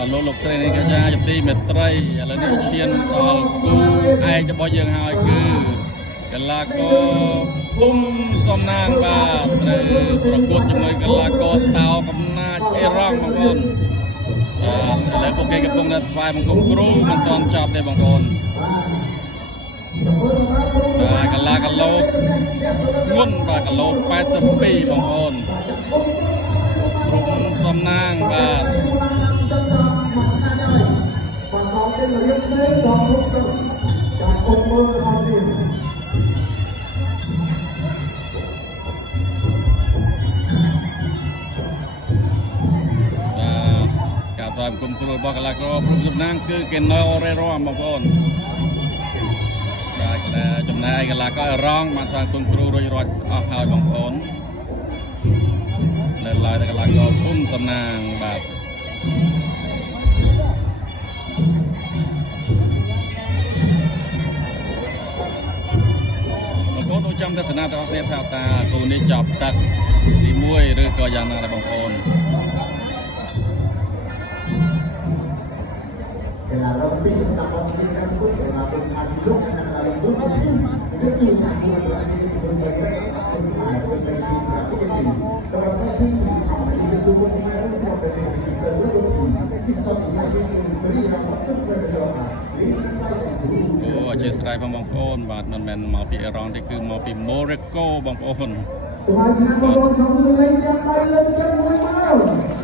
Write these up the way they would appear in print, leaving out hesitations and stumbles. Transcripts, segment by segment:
លោកលោកស្រីនេះកញ្ញាជំទីមេត្រីឥឡូវនេះឈានដល់គូឯករបស់យើងហើយគឺកីឡាករពុំសំណាងបាទត្រូវប្រកួតជាមួយកីឡាករតោកំណាចអេរ៉ង់បងប្អូនឥឡូវពួកគេកំពុងតែថ្វាយបង្គំគ្រូមិនទាន់ចប់ទេបងប្អូនបាទកីឡាករលោកងុនបាទគីឡូ82បងប្អូនពុំសំណាងបាទការថ្វាយបង្គំគ្រូរបស់កីឡាករពុំសំណាងគឺកេណូរ៉េរ៉ាបងប្អូនបាទចំណែកកីឡាករអេរ៉ង់បានថ្វាយបង្គំគ្រូរួចរាល់អស់ហើយបងប្អូននៅឡើយតែកីឡាករពុំសំណាងបាទចាំទស្សនាទាំងអស់គ្នាថាតើគូនេះចប់ទឹកទី1ឬក៏យ៉ាងណាដែរបងប្អូនកីឡារ៉ូប៊ីស្តាប់មកទីខាងពុទ្ធកីឡាเป็นខាងលោកខាងកីឡាពុទ្ធគឺជាខាងមួយកីឡាទី1មួយទៅហើយเป็นទី2ទី3តើបើទី2ស្អប់ទី2មួយមកមកเป็นទីស្ទើរទីស្ទើរទីមកទីហ្វ្រីរ៉ាប់ទៅទៅចូលអូអធិស្ឋានបងប្អូនបាទមិនមែនមកពីអេរ៉ង់ទេគឺមកពីម៉ូរ៉េកូបងប្អូនទូហើយឆ្នាំបងប្អូនសូមលើកឡើងយ៉ាងដៃលើទឹកចិត្តមួយមក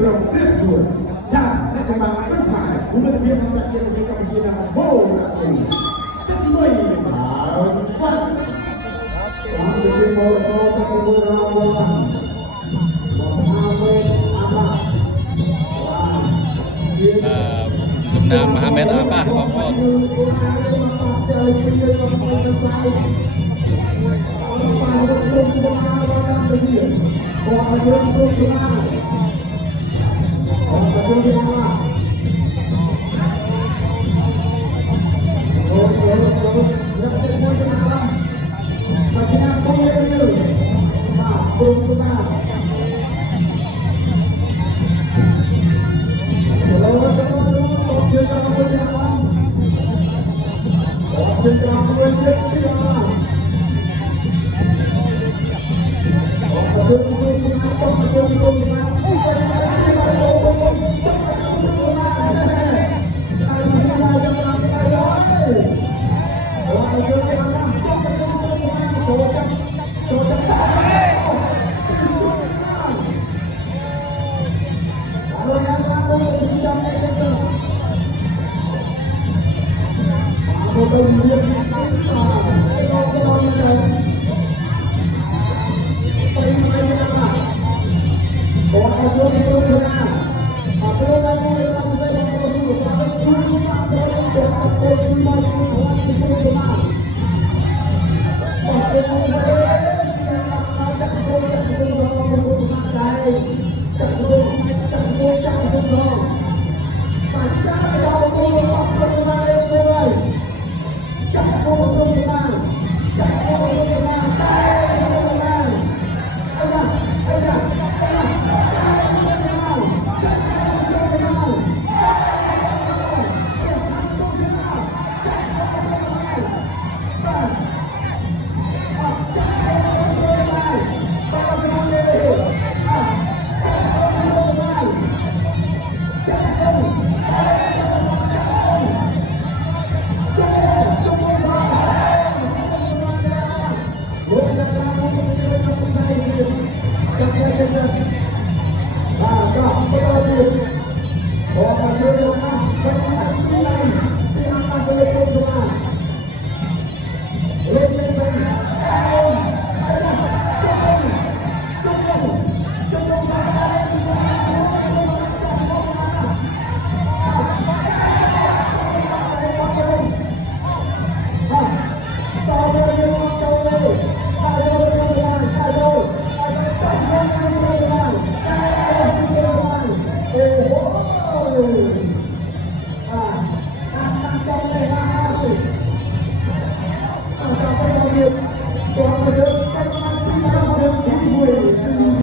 ប្រព្រឹត្តយល់ថាអ្នកច្បាប់ព្រឹកមកគុំភាពអង្គការជាតិនៃកម្ពុជាថាបូរ៉ាគូទឹកទី1បាទគាត់តាមជាបូរ៉ាទៅបូរ៉ាវ៉ាបងមកវិញអាបាចំណាំមហាមេតអាបាបងប្អូន